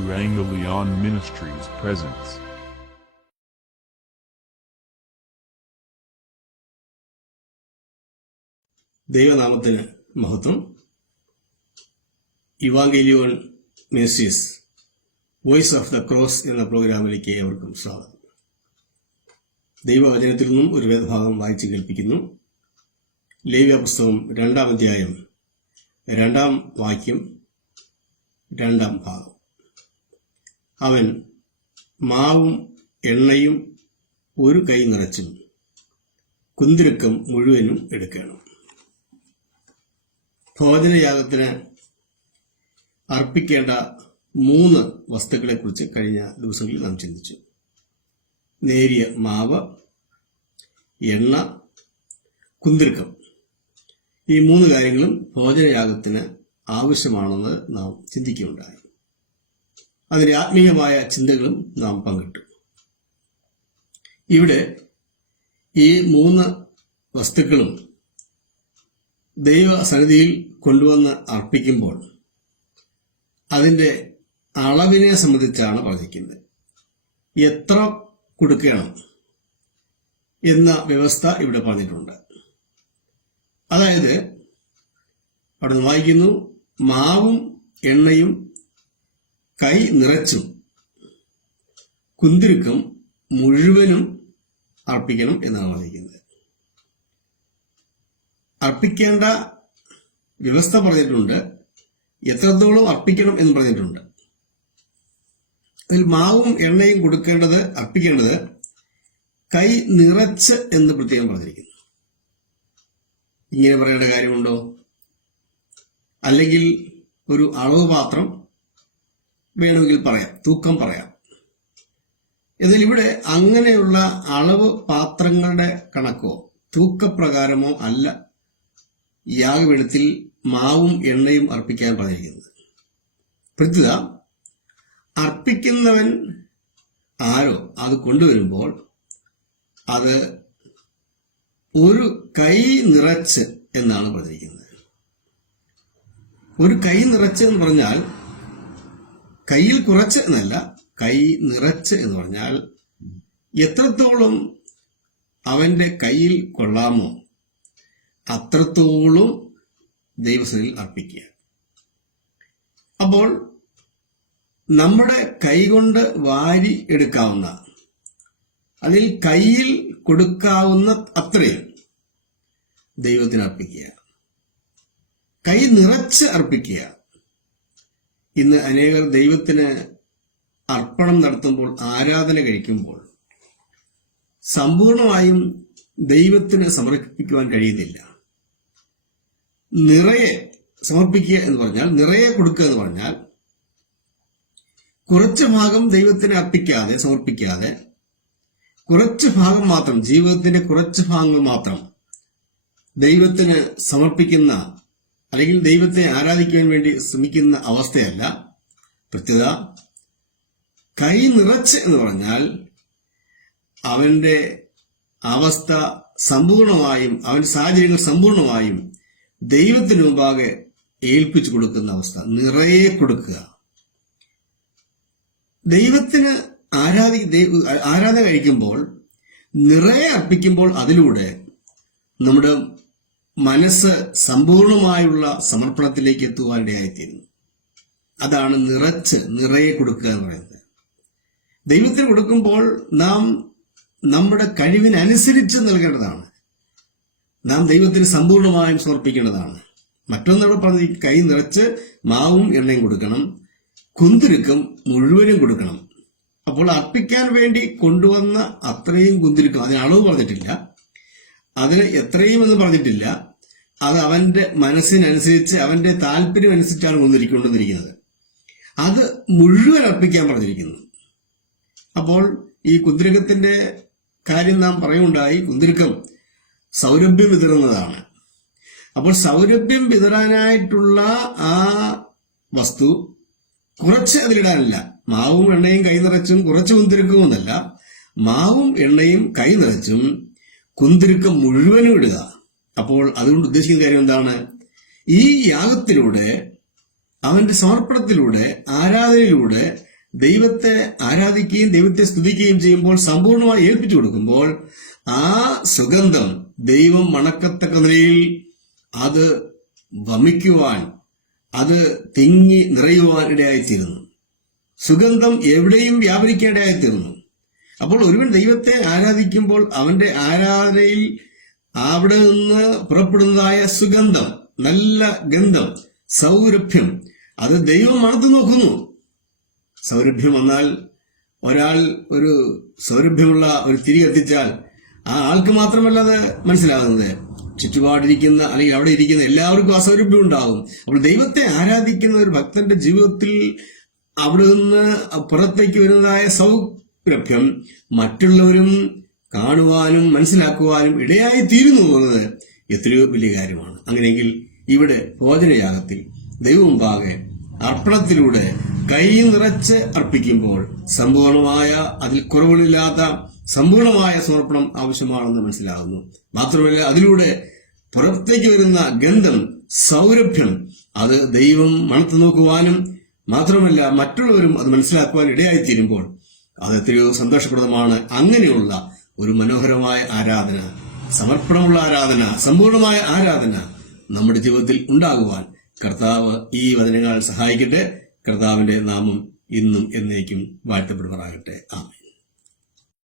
Evangelion Ministries presents. ദൈവനാമത്തിന് മഹത്വം. ഇവാങ്കലിയോൺ മേസിയസ് വോയിസ് ഓഫ് ദ ക്രോസ് എന്ന പ്രോഗ്രാമിലേക്ക് ഏവർക്കും സ്വാഗതം. ദൈവവചനത്തിൽ നിന്നും ഒരു വേദഭാഗം വായിച്ചു കേൾപ്പിക്കുന്നു. ലേവ്യ പുസ്തകം രണ്ടാം അധ്യായം രണ്ടാം വാക്യം രണ്ടാം ഭാഗം. അവൻ മാവും എണ്ണയും ഒരു കൈ നിറച്ചും കുന്തിരുക്കം മുഴുവനും എടുക്കണം. ഭോജനയാഗത്തിന് അർപ്പിക്കേണ്ട മൂന്ന് വസ്തുക്കളെക്കുറിച്ച് കഴിഞ്ഞ ദിവസങ്ങളിൽ നാം ചിന്തിച്ചു. നേരിയ മാവ് എണ്ണ കുന്തിരുക്കം. ഈ മൂന്ന് കാര്യങ്ങളും ഭോജനയാഗത്തിന് ആവശ്യമാണെന്ന് നാം ചിന്തിക്കുകയുണ്ടായി. അതിന്റെ ആത്മീയമായ ചിന്തകളും നാം പങ്കിട്ടു. ഇവിടെ ഈ മൂന്ന് വസ്തുക്കളും ദൈവസന്നിധിയിൽ കൊണ്ടുവന്ന് അർപ്പിക്കുമ്പോൾ അതിന്റെ അളവിനെ സംബന്ധിച്ചാണ് പറഞ്ഞിരിക്കുന്നത്. എത്ര കൊടുക്കണം എന്ന വ്യവസ്ഥ ഇവിടെ പറഞ്ഞിട്ടുണ്ട്. അതായത് അവിടെ വായിക്കുന്നു മാവും എണ്ണയും കൈ നിറച്ചും കുന്തിരുക്കം മുഴുവനും അർപ്പിക്കണം എന്നാണ് പറഞ്ഞിരിക്കുന്നത് അർപ്പിക്കേണ്ട വ്യവസ്ഥ പറഞ്ഞിട്ടുണ്ട്. എത്രത്തോളം അർപ്പിക്കണം എന്ന് പറഞ്ഞിട്ടുണ്ട്. അതിൽ മാവും എണ്ണയും കൊടുക്കേണ്ടത് അർപ്പിക്കേണ്ടത് കൈ നിറച്ച് എന്ന് പ്രത്യേകം പറഞ്ഞിരിക്കുന്നു. ഇങ്ങനെ പറയേണ്ട കാര്യമുണ്ടോ? അല്ലെങ്കിൽ ഒരു അളവ് പാത്രം വേണമെങ്കിൽ പറയാം തൂക്കം പറയാം. എന്നാൽ ഇവിടെ അങ്ങനെയുള്ള അളവ് പാത്രങ്ങളുടെ കണക്കോ തൂക്കപ്രകാരമോ അല്ല യാഗപീഠത്തിൽ മാവും എണ്ണയും അർപ്പിക്കാൻ പറഞ്ഞിരിക്കുന്നത്. പ്രത്യുത അർപ്പിക്കുന്നവൻ ആരോ? അത് കൊണ്ടുവരുമ്പോൾ അത് ഒരു കൈ നിറച്ച് എന്നാണ് പറഞ്ഞിരിക്കുന്നത്. ഒരു കൈ നിറച്ച് എന്ന് പറഞ്ഞാൽ കയ്യിൽ കുറച്ച് എന്നല്ല കൈ നിറച്ച് എന്ന് പറഞ്ഞാൽ എത്രത്തോളം അവന്റെ കയ്യിൽ കൊള്ളാമോ അത്രത്തോളം ദൈവസനിൽ അർപ്പിക്കുക. അപ്പോൾ നമ്മുടെ കൈകൊണ്ട് വാരി എടുക്കാവുന്ന അതിൽ കയ്യിൽ കൊടുക്കാവുന്ന അത്രയും ദൈവത്തിന് അർപ്പിക്കുക. കൈ നിറച്ച് അർപ്പിക്കുക. ഇന്ന് അനേകർ ദൈവത്തിന് അർപ്പണം നടത്തുമ്പോൾ ആരാധന കഴിക്കുമ്പോൾ സമ്പൂർണമായും ദൈവത്തിന് സമർപ്പിക്കുവാൻ കഴിയുന്നില്ല. നിറയെ സമർപ്പിക്കുക എന്ന് പറഞ്ഞാൽ നിറയെ കൊടുക്കുക എന്ന് പറഞ്ഞാൽ കുറച്ച് ഭാഗം ദൈവത്തിന് അർപ്പിക്കാതെ സമർപ്പിക്കാതെ കുറച്ച് ഭാഗം മാത്രം ജീവിതത്തിന്റെ കുറച്ച് ഭാഗങ്ങൾ മാത്രം ദൈവത്തിന് സമർപ്പിക്കുന്ന അല്ലെങ്കിൽ ദൈവത്തെ ആരാധിക്കാൻ വേണ്ടി ശ്രമിക്കുന്ന അവസ്ഥയല്ല. പ്രത്യുത കൈ നിറച്ച് എന്ന് പറഞ്ഞാൽ അവന്റെ അവസ്ഥ സമ്പൂർണമായും അവന്റെ സാഹചര്യങ്ങൾ സമ്പൂർണമായും ദൈവത്തിന് മുമ്പാകെ ഏൽപ്പിച്ചു കൊടുക്കുന്ന അവസ്ഥ നിറയെ കൊടുക്കുക. ദൈവത്തിന് ആരാധി ആരാധന കഴിക്കുമ്പോൾ നിറയെ അർപ്പിക്കുമ്പോൾ അതിലൂടെ നമ്മുടെ മനസ്സ് സമ്പൂർണമായുള്ള സമർപ്പണത്തിലേക്ക് എത്തുവാനിടയായിത്തീരുന്നു അതാണ് നിറച്ച് നിറയെ കൊടുക്കുക എന്ന് പറയുന്നത്. ദൈവത്തിന് കൊടുക്കുമ്പോൾ നാം നമ്മുടെ കഴിവിനനുസരിച്ച് നൽകേണ്ടതാണ്. നാം ദൈവത്തിന് സമ്പൂർണമായും സമർപ്പിക്കേണ്ടതാണ്. മറ്റൊന്നിവിടെ പറഞ്ഞ കൈ നിറച്ച് മാവും എണ്ണയും കൊടുക്കണം കുന്തിരുക്കം മുഴുവനും കൊടുക്കണം. അപ്പോൾ അർപ്പിക്കാൻ വേണ്ടി കൊണ്ടുവന്ന അത്രയും കുന്തിരുക്കം അതിന് അളവ് പറഞ്ഞിട്ടില്ല. അതിന് എത്രയും എന്ന് പറഞ്ഞിട്ടില്ല. അത് അവന്റെ മനസ്സിനനുസരിച്ച് അവന്റെ താല്പര്യം അനുസരിച്ചാണ് കൊണ്ടിരിക്കൊണ്ടിരിക്കുന്നത് അത് മുഴുവൻ അർപ്പിക്കാൻ പറഞ്ഞിരിക്കുന്നു. അപ്പോൾ ഈ കുന്തിരകത്തിന്റെ കാര്യം നാം പറയുണ്ടായി കുന്തിരുക്കം സൗരഭ്യം വിതറുന്നതാണ്. അപ്പോൾ സൗരഭ്യം വിതറാനായിട്ടുള്ള ആ വസ്തു കുറച്ച് അതിലിടാനില്ല. മാവും എണ്ണയും കൈ നിറച്ചും കുറച്ച് കുന്തിരുക്കവും എന്നല്ല മാവും എണ്ണയും കൈ നിറച്ചും കുന്തിരുക്കം മുഴുവനും ഇടുക. അപ്പോൾ അതുകൊണ്ട് ഉദ്ദേശിക്കുന്ന കാര്യം എന്താണ്? ഈ യാഗത്തിലൂടെ അവന്റെ സമർപ്പണത്തിലൂടെ ആരാധനയിലൂടെ ദൈവത്തെ ആരാധിക്കുകയും ദൈവത്തെ സ്തുതിക്കുകയും ചെയ്യുമ്പോൾ സമ്പൂർണമായി ഏൽപ്പിച്ചു കൊടുക്കുമ്പോൾ ആ സുഗന്ധം ദൈവം മണക്കത്തക്ക നിലയിൽ അത് വമിക്കുവാൻ അത് തിങ്ങി നിറയുവാൻ ഇടയായിത്തീരുന്നു. സുഗന്ധം എവിടെയും വ്യാപരിക്കേണ്ടതായിത്തീർന്നു അപ്പോൾ ഒരുവൻ ദൈവത്തെ ആരാധിക്കുമ്പോൾ അവന്റെ ആരാധനയിൽ അവിടെ നിന്ന് പുറപ്പെടുന്നതായ സുഗന്ധം നല്ല ഗന്ധം സൗരഭ്യം. അത് ദൈവം മണത്തു നോക്കുന്നു. സൗരഭ്യം വന്നാൽ ഒരാൾ ഒരു സൗരഭ്യമുള്ള ഒരു തിരി കത്തിച്ചാൽ ആ ആൾക്ക് മാത്രമല്ല അത് മനസ്സിലാകുന്നത്. ചുറ്റുപാടിരിക്കുന്ന അല്ലെങ്കിൽ അവിടെ ഇരിക്കുന്ന എല്ലാവർക്കും അസൗരഭ്യം ഉണ്ടാകും. അപ്പോൾ ദൈവത്തെ ആരാധിക്കുന്ന ഒരു ഭക്തന്റെ ജീവിതത്തിൽ അവിടെ നിന്ന് പുറത്തേക്ക് വരുന്നതായ സൗരഭ്യം മറ്റുള്ളവരും കാണുവാനും മനസ്സിലാക്കുവാനും ഇടയായി തീരുന്നു എന്നത് എത്രയോ വലിയ കാര്യമാണ്. അങ്ങനെയെങ്കിൽ ഇവിടെ ഭോജനയാഗത്തിൽ ദൈവമുമ്പാകെ അർപ്പണത്തിലൂടെ കൈ നിറച്ച് അർപ്പിക്കുമ്പോൾ സമ്പൂർണമായ അതിൽ കുറവുകളില്ലാത്ത സമ്പൂർണമായ സമർപ്പണം ആവശ്യമാണെന്ന് മനസ്സിലാകുന്നു. മാത്രമല്ല അതിലൂടെ പുറത്തേക്ക് വരുന്ന ഗന്ധം സൗരഭ്യം അത് ദൈവം മണത്തു നോക്കുവാനും മാത്രമല്ല മറ്റുള്ളവരും അത് മനസ്സിലാക്കുവാൻ ഇടയായിത്തീരുമ്പോൾ അത് എത്രയോ സന്തോഷപ്രദമാണ്. അങ്ങനെയുള്ള ഒരു മനോഹരമായ ആരാധന സമർപ്പണമുള്ള ആരാധന സമ്പൂർണമായ ആരാധന നമ്മുടെ ജീവിതത്തിൽ ഉണ്ടാകുവാൻ കർത്താവ് ഈ വചനങ്ങൾ സഹായിക്കട്ടെ. കർത്താവിന്റെ നാമം ഇന്നും എന്നേക്കും വാഴ്ത്തപ്പെടുമാറാകട്ടെ. ആമേ